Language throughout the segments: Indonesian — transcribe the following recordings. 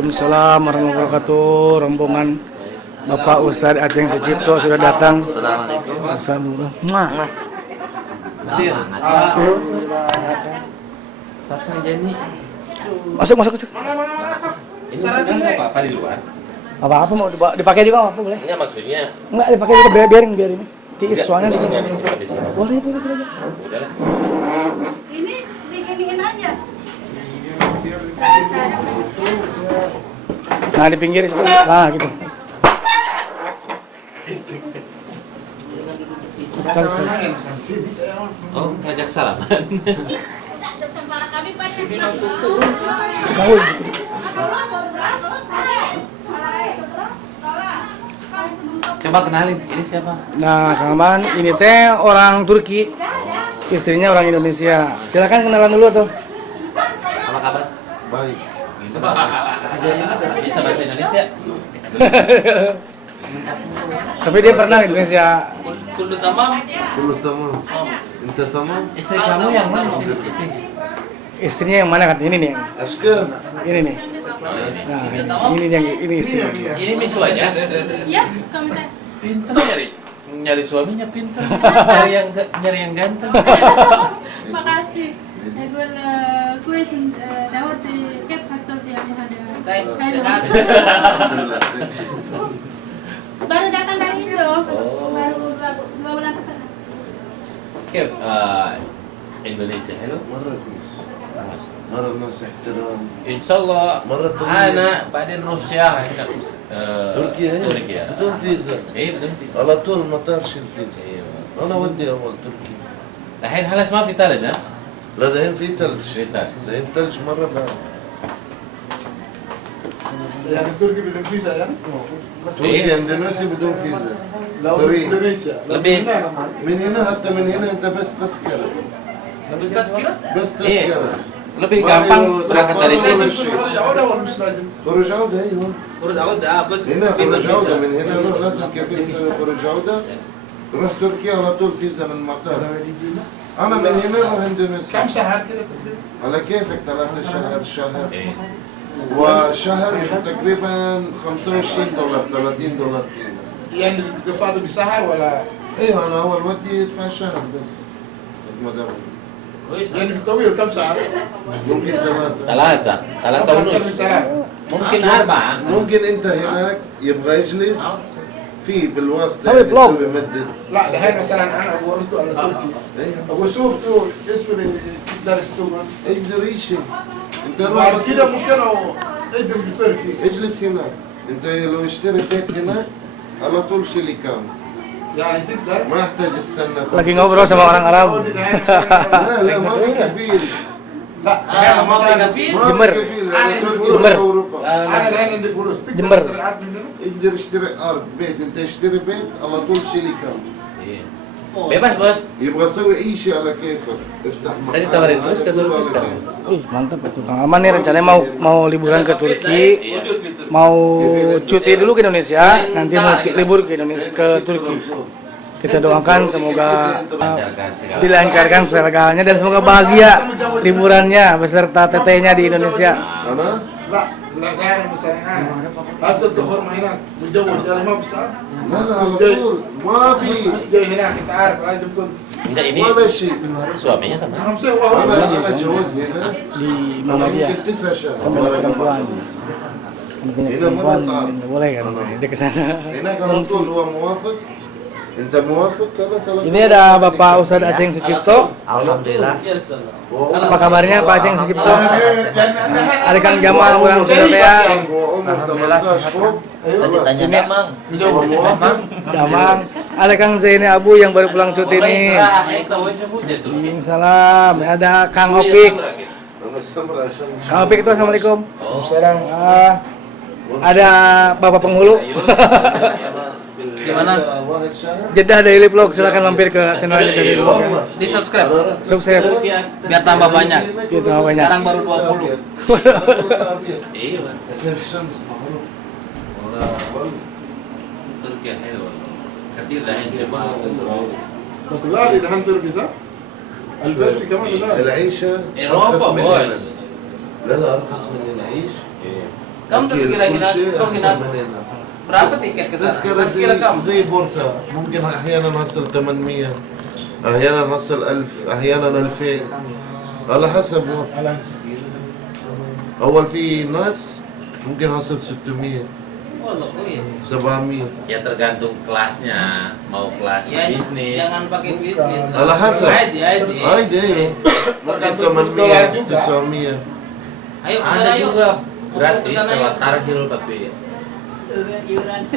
Waalaikumsalam warahmatullahi wabarakatuh. Rombongan Bapak Ustadz Aceng Sucipto sudah datang. Assalamualaikum. Masuk. Ini sedang apa di luar? Apa mau dipakai di bawah apa boleh? Enggak maksudnya. Enggak dipakai juga biarin. Tiis soalnya di sini. Boleh pakai aja. Udahlah. Ini diginiin aja. Nah di pinggir situ. Nah gitu. Cari. Oh, ngajak salaman. Sekali. Coba kenalin, ini siapa? Nah, kawan, ini teh orang Turki. Istrinya orang Indonesia. Silakan kenalan dulu tuh. Apa kabar? Baik. Bisa bahasa Indonesia? Tapi dia pernah di Indonesia. Kullu tamam. Kullu tamam. Inta tamam? Istri kamu yang mana? Istri. Istrinya yang mana kan? Ini nih. Ashkan. Ini nih. Nah, ini istrinya. Ini misuanya. Ya, kamu saya. Pinter nyari suaminya pinter. nyari yang ganteng. Makasih. أقول كويس دورتي كيف حصلت يعني هذا حلو baru datang dari Indo baru datang كيف Indonesia hello مرة كويس. مرة الناس احترام. إن شاء الله مرة طويلة. أنا بعدين روسيا هنا تركيا هي؟ تركيا بدون فيزا. إيه بدون فيزا على طول مطار شيل فيزا. أيوة أنا ودي أول تركيا. الحين خلاص ما في ثلج ها؟ لا دحين في ثلج. في ثلج دحين ثلج مرة بقى. يعني تركي بدون فيزا يعني؟ تركيا اندونيسيا بدون فيزا. لو فري. اندونيسيا lebih من هنا حتى من هنا أنت بس تذكرة. lebih تذكرة؟ بس تذكرة. lebih gampang berangkat dari sini. خروج عودة ولا مش لازم؟ خروج عودة أيوه. Urut عودة بس هنا خروج عودة من هنا لازم كيف يسوي خروج عودة. روح تركيا على طول فيزا من المطار. أنا من هنا روح اندونيسيا. كم شهر كده تقريبا؟ على كيفك 3 شهر. وشهر تقريبا $25 $30 فيزا. يعني دفعته بسهر ولا؟ ايوه انا اول ودي يدفع شهر بس. ما دام يعني بالطويل كم ساعة؟ ممكن 3 ثلاثة أكثر ونص من 3 ممكن 4 ممكن انت هناك يبغى يجلس في بالواسطة سوي يعني بلوج. يسوي يمدد. لا دحين مثلا أنا أبغى أرد على تركي ايوه أبغى أشوف اسمه درس تقعد اقدر يشي انت بعد روح كده ممكن أدرس بتركي اجلس هناك. انت لو اشتري بيت هناك على طول شيلي كام. يعني تقدر ما يحتاج استنى Lagi ngobrol sama orang Arab. لا ما في كفيل. لا دحين ما في مثلا كفيل ما جمر. في كفيل. أنا يعني في تركيا جمر. اوروبا. أنا الحين عندي فلوس جمر. تقدر تزرعات من هنا؟ يقدر يشتري ارض بيت. انت اشتري بيت على طول شيلي كام. bebas bos. يبغى يسوي اي شيء على كيفك. افتح محل. Saya ditawarin terus ke هذا كله Turki على sekarang. كيفك. Ih, mantap itu. Kang Aman nih rencananya mau liburan ke Turki, mau cuti dulu ke Indonesia, nanti mau libur ke Indonesia ke Turki. Kita doakan semoga dilancarkan segalanya dan semoga bahagia liburannya beserta tetehnya di Indonesia. انا لا الحين مثلا أنا هسه الدخول ما هناك متزوج أنا ما بصعب لا لا على طول ما مش في جاي هناك أنت عارف لازم يكون Enggak ini ولا شيء. suaminya kan? أهم شيء وهو انا اتجوز هنا Di Muhammadiyah ممكن 9 شهور. kan banyak perempuan. Kan banyak perempuan boleh kan dia ke sana. هناك على طول هو موافق. انت موافق خلاص على طول. Ini ada Bapak Ustadz Aceng Sucipto. Alhamdulillah. Apa kabarnya Pak Aceng Sucipto? Ada Kang Jamal orang Surabaya. alhamdulillah sehat. Tadi tanya Damang. هو موافق. Damang. Ada Kang Zaini Abu yang baru pulang cuti nih. Salam. Ada Kang Opik. انا استمر عشان Kang Opik itu assalamualaikum. سلام Ada Bapak Penghulu. Gimana? واحد شهر. Jeddah Daily Vlog, silakan mampir ke channel Jeddah Daily Vlog. والله. Di subscribe Sukses. biar tambah banyak. Gitu banyak. Sekarang baru 20. Iya, Bang. عشان الشمس معروف. والله. Turki حلو والله. كتير دحين جماعة بس غالي دحين تركي صح؟ البيت في كمان غالي العيشة أوروبا أرخص من هنا. بويس. لا لا أرخص من هنا عيش. Kamu tuh أكيد kira-kira كل شيء mungkin أحسن من هنا. berapa tiket ke sana? تذكرة Kira kamu. زي بورصة، ممكن أحيانا نصل 800، أحيانا نصل 1000، أحيانا 2000، على حسب وقت. على أول في ناس ممكن نصل 600 Oh, loh, oh iya. 700. Ya tergantung kelasnya, mau kelas bisnis. Jangan pakai bisnis. على حسب. Aidi. عادي أيوه، ممكن 800 900. Ayo ada juga gratis lewat Tarhil tapi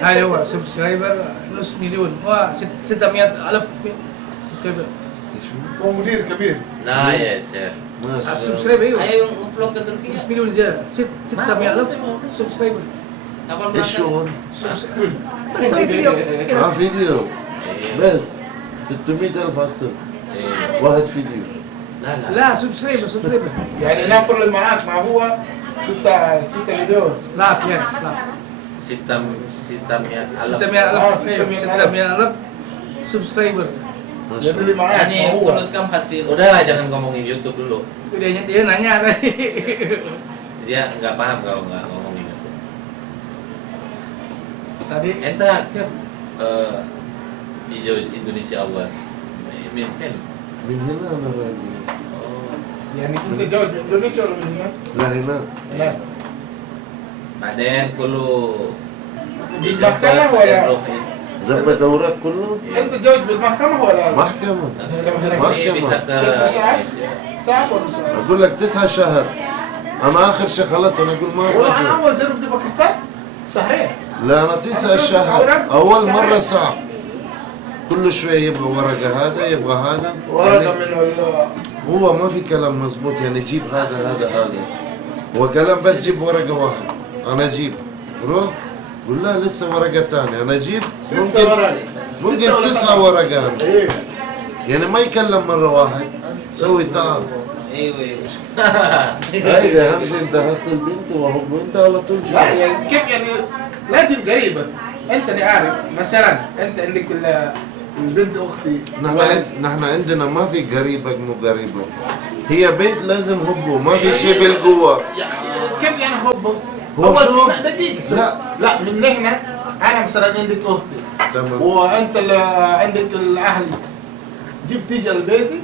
هذا هو سبسكرايبر نص مليون و600,000 سبسكرايبر. هو مدير كبير. nah yes ya. ما شاء الله. السبسكرايبر ايوه Ayo vlog ke Turki. نص مليون زيادة 600,000 سبسكرايبر. Kapan إيش شغل؟ بس فيديو ما فيديو بس 600,000 هسه واحد فيديو. لا لا سبسكرايبر يعني نفر اللي معاك مع هو 6 مليون. سلاف يعني سلاف Sitam 600,000 600,000. 600,000 سبسكرايبر. ما يعني شاء اللي الله. معاك Ini مع هو. bonus hasil. Udahlah jangan ngomongin YouTube dulu. Dia nanya tadi. Dia nggak paham kalau nggak ngomongin itu. Tadi Enta kan di Indonesia awal. Mimpen. من هنا أنا راجع. Oh. يعني انت جوج من اندونيسيا ولا من هنا؟ لا هناك. هناك. Baden kulo di mahkamah ولا؟ زبط أوراق كله. انت جوج بالمحكمة ولا؟ محكمة. Ini bisa ke ساعة ولا ساعة؟ أقول لك 9 شهر. أنا آخر شيء خلاص أنا أقول ما والله انا أبغى. اول زرت باكستان صحيح. لا أنا 9 شهر. أول مرة صعب. كل شوية يبغى ورقة هذا يبغى هذا. ورقة من هو ما في كلام مزبوط يعني جيب هذا هو كلام بس جيب ورقة واحد. أنا أجيب روح قول لا لسه ورقة ثانية أنا أجيب 6 ورق. ممكن 6 ولا 9 7. ورقات ايه يعني ما يكلم مرة واحد سوي تعال Ewe. هاي أهم شيء أنت حصل بنته وهو أنت على طول لا جاي. يعني كيف يعني لازم قريبة. انت اللي عارف مثلا انت عندك البنت اختي نحن عندنا ما في قريبك مو قريبك هي بنت لازم هبه ما في شيء بالقوة. يعني كيف يعني حبك؟ هو شوف. دقيقة لا. لا من هنا انا مثلا عندك اختي تمام. وانت اللي عندك الاهلي جيب تيجي لبيتي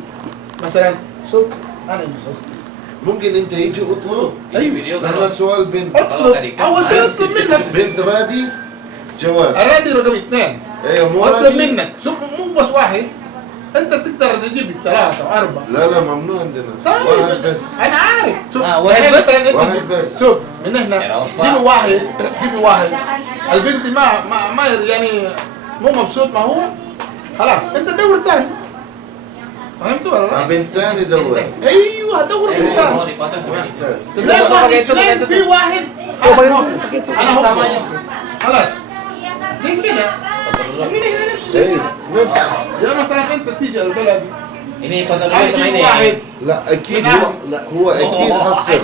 مثلا شوف انا من اختي ممكن أنت يجي اطلب. Ini video أنا kalau سؤال بنت. اطلب tadi kan اول شيء اطلب منك بنت رادي جواز. ارادي رقم 2 ايوه مو اطلب رادي. منك شوف مو بس واحد انت تقدر تجيب 3 و4 لا ممنوع عندنا. طيب واحد بس. انا عارف شوف واحد الحين بس؟ مثلا انت واحد جيب- بس. شوف من هنا أوروبا. جيبي واحد البنت ما يعني مو مبسوط ما هو خلاص انت دور ثاني فهمت ولا لا؟ بنت ثاني دور. ايوه دور بنت mau ثاني dipotong sama ini. تلاقي واحد اثنين في واحد انا موافق. انا هو خلاص زي كده من هنا نفس اي نفس. يا مثلا انت تيجي البلد Ini foto dulu عايز sama تجيب ini. واحد لا اكيد هو لا هو اكيد حصل.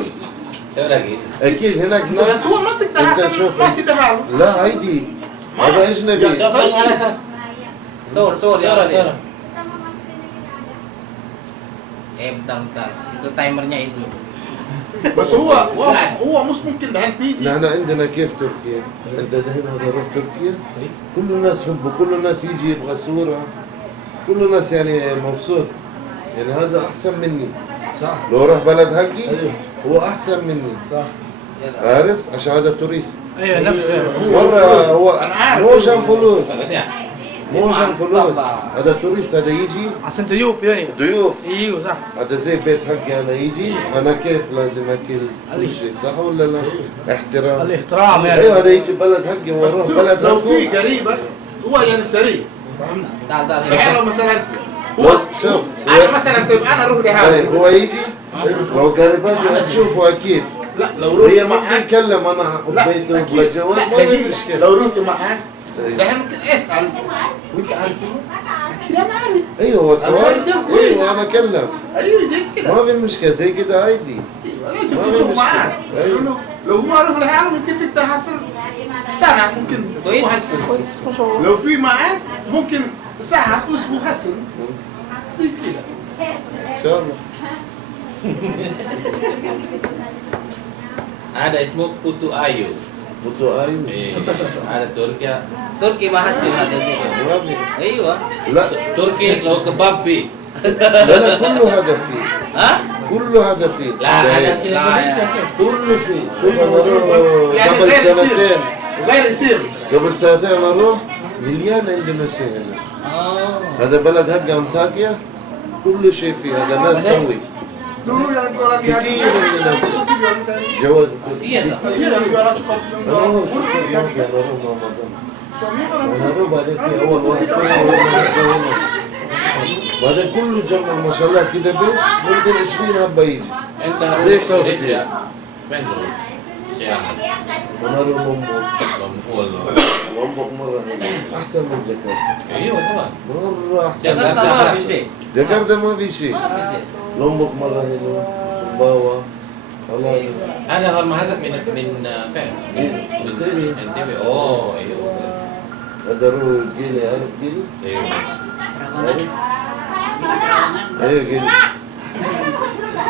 Saya udah gitu. اكيد هناك بس ناس. هو ما تقدر انت حسن تشوف ما سيدها له لا عادي هذا اجنبي. Coba yang alas. Sur, ya sur. Bentar. Itu timernya itu. بس هو مش ممكن دحين تيجي نحن عندنا كيف تركيا؟ انت دحين هذا روح تركيا كل الناس حبه كل الناس يجي يبغى صورة كل الناس يعني مبسوط يعني هذا احسن مني. صح لو راح بلد حقي أيوه. هو احسن مني صح عارف عشان هذا توريست ايوه نفسه مرة هو أنا عارف. مو عشان فلوس Bagus ya? مو عشان فلوس هذا توريست هذا يجي عشان ضيوف يعني. ضيوف ايوه صح. هذا زي بيت حقي انا يجي انا كيف لازم اكل كل شيء صح ولا لا؟ احترام. الاحترام يعني. ايوه هذا يجي بلد حقي بس واروح شوف، بلد لو في حقه. قريبك هو يعني سريع فهمت؟ Dal. الحين لو مثلا هو شوف. انا مثلا طيب انا اروح طيب لهذا هو يجي لو قريباتي تشوفه اكيد لا لو هي رحت ممكن معك تتكلم انا لا بيته أكيد. بتجوز لا ما في دقيقة. مشكله. لو رحت معك أيوة. الحين ممكن اسال وانت عارف اكيد انا عارف ايوه هو سؤال. الوالدين كويس. ايوه انا اكلم ايوه زي كده ما في مشكله زي كده عادي. ايوه لازم ما في تروح مشكلة. معك أيوة. لو هو راح لحاله ممكن تقدر تحصل سنة ممكن كويس. أسبوع. لو في معك ممكن ساعة أسبوع حصل زي كده ان شاء الله. Ada ismu Putu Ayu. Putu Ayu. Ada Turki. Turki mahasil ada sih. ما في Iya. لا Turki lo kebabi. لا لا كل هذا فيه Hah? كل هذا فيه لا ada Indonesia. كل فيه شوف انا اروح يعني قبل غير يصير سنتين غير يصير قبل سنتين اروح مليان اندونيسي هنا Oh. هذا بلد حق انطاكيا كل شيء فيه هذا ناس سوي dulu yang jualan di كثير اندونيسي جواز Iya toh. iya yang jualan suka yang انا jualan اروح bubur كل yang يوم انا اروح رمضان suaminya kan انا اروح بعدين في اول واحد بعدين كله جمع ما شاء الله كده بيت ممكن 20 هبه يجي Enta Dia Saudi. Indonesia. Mendo. Siapa? انا اروح لومبوك Lombok. لومبوك مره هنا احسن من جاكرتا Iya teman. مره احسن Jakarta mah bisa. جاكرتا ما في شيء لومبوك مره هنا سمباوا خلاص Ada hormat hadap min فين؟ من NTB. Oh, iya. هذا روح جيلي عارف جيلي؟ Iya. عارف؟ ايوه جيلي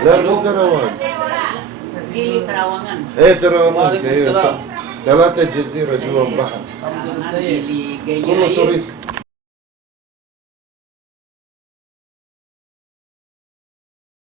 لا مو كروان Gili Terawangan. ايه تراوان وعليكم ايوه السلام. صح 3 جزيرة جوا البحر Terawangan, Gili كله Gaya. توريست